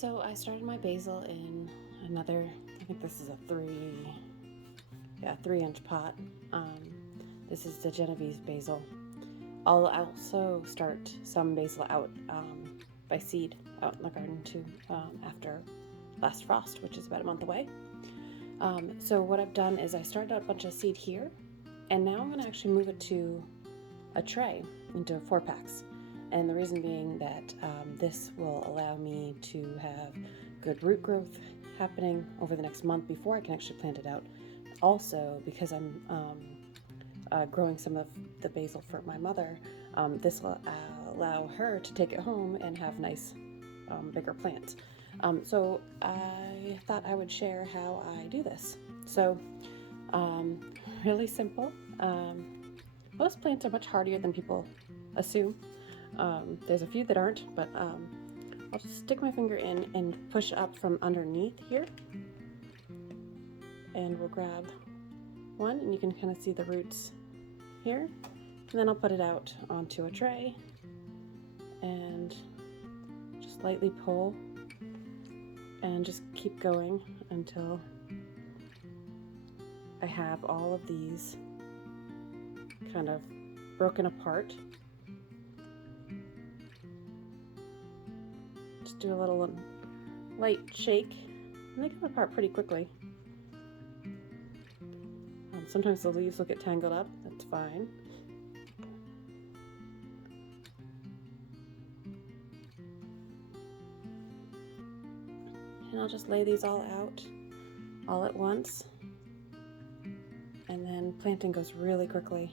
So I started my basil in another, I think this is a 3-inch pot. This is the Genovese basil. I'll also start some basil out by seed out in the garden too after last frost, which is about a month away. So what I've done is I started out a bunch of seed here, and now I'm going to actually move it to a tray into 4-packs. And the reason being that this will allow me to have good root growth happening over the next month before I can actually plant it out. Also, because I'm growing some of the basil for my mother, this will allow her to take it home and have nice bigger plants. So I thought I would share how I do this. So really simple. Most plants are much hardier than people assume. There's a few that aren't, but I'll just stick my finger in and push up from underneath here, and we'll grab one, and you can kind of see the roots here, and then I'll put it out onto a tray and just lightly pull and just keep going until I have all of these kind of broken apart. Just do a little light shake, and they come apart pretty quickly. Sometimes the leaves will get tangled up, that's fine. And I'll just lay these all out all at once, and then planting goes really quickly.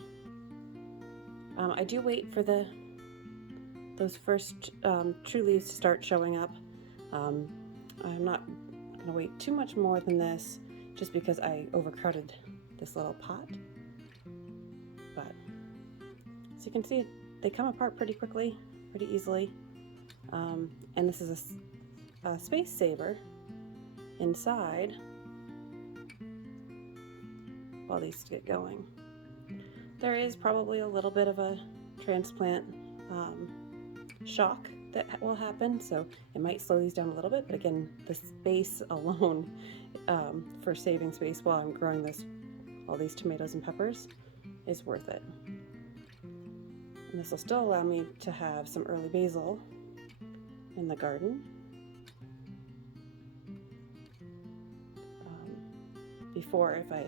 I do wait for those first true leaves to start showing up. I'm not going to wait too much more than this, just because I overcrowded this little pot. But as you can see, they come apart pretty quickly, pretty easily. And this is a space saver inside while these get going. There is probably a little bit of a transplant shock that will happen, so it might slow these down a little bit, but again, the space alone for saving space while I'm growing all these tomatoes and peppers is worth it. And this will still allow me to have some early basil in the garden. Before, if I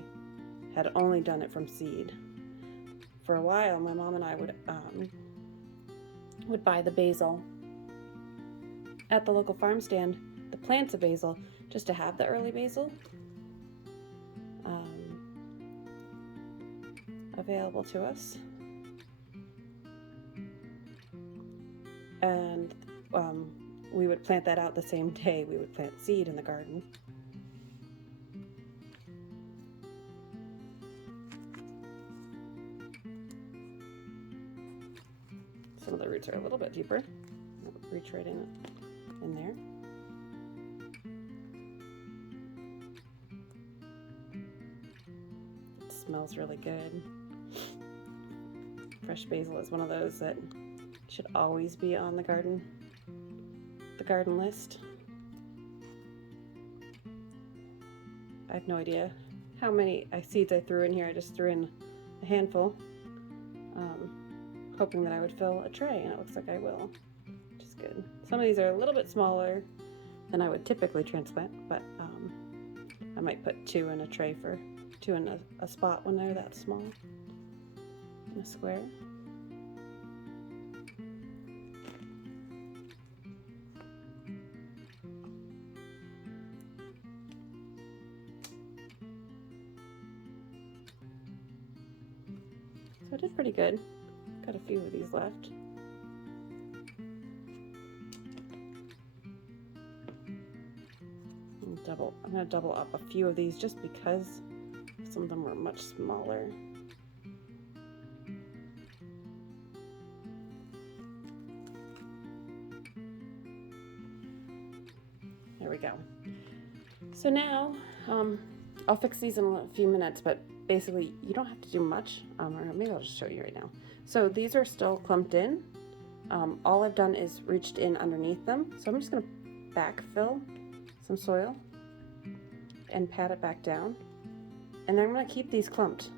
had only done it from seed. For a while, my mom and I would buy the basil at the local farm stand, the plants of basil, just to have the early basil available to us. And we would plant that out the same day we would plant seed in the garden. Some of the roots are a little bit deeper. I'll reach right in there. It smells really good. Fresh basil is one of those that should always be on the garden list. I have no idea how many seeds I threw in here. I just threw in a handful. Hoping that I would fill a tray, and it looks like I will, which is good. Some of these are a little bit smaller than I would typically transplant, but I might put 2 in a tray for 2 in a spot when they're that small in a square. So I did pretty good. Got a few of these left. I'm going to double up a few of these just because some of them were much smaller. There we go. So now I'll fix these in a few minutes, but basically you don't have to do much, or maybe I'll just show you right now. So these are still clumped in. All I've done is reached in underneath them. So I'm just going to backfill some soil and pat it back down. And then I'm going to keep these clumped,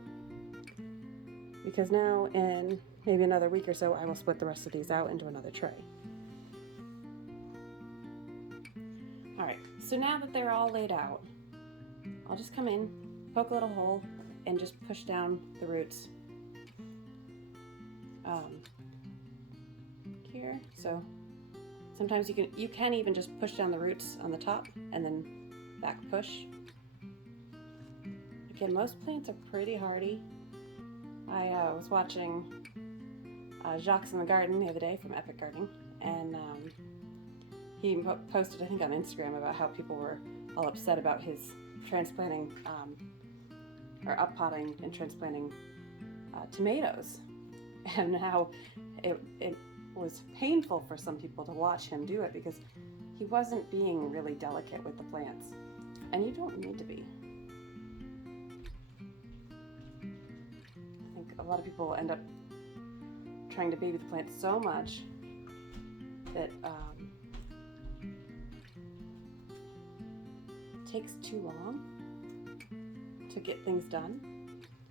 because now in maybe another week or so I will split the rest of these out into another tray. Alright, so now that they're all laid out, I'll just come in, poke a little hole, and just push down the roots here. So sometimes you can even just push down the roots on the top and then back push. Again, most plants are pretty hardy. I was watching Jacques in the Garden the other day from Epic Gardening, and he posted, I think, on Instagram about how people were all upset about his transplanting or uppotting and transplanting tomatoes, and how it was painful for some people to watch him do it because he wasn't being really delicate with the plants, and you don't need to be. I think a lot of people end up trying to baby the plants so much that it takes too long to get things done.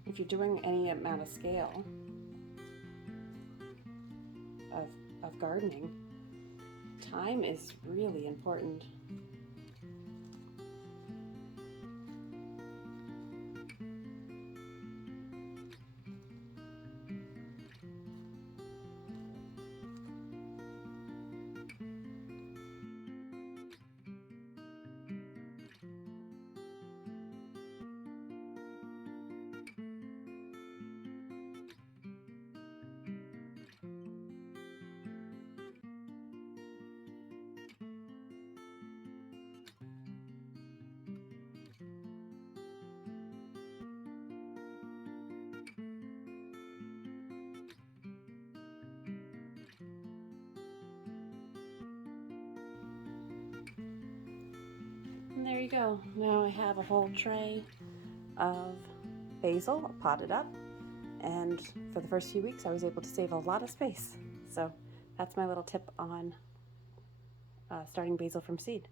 If you're doing any amount of scale of gardening, time is really important. And there you go. Now I have a whole tray of basil potted up, and for the first few weeks I was able to save a lot of space. So that's my little tip on starting basil from seed.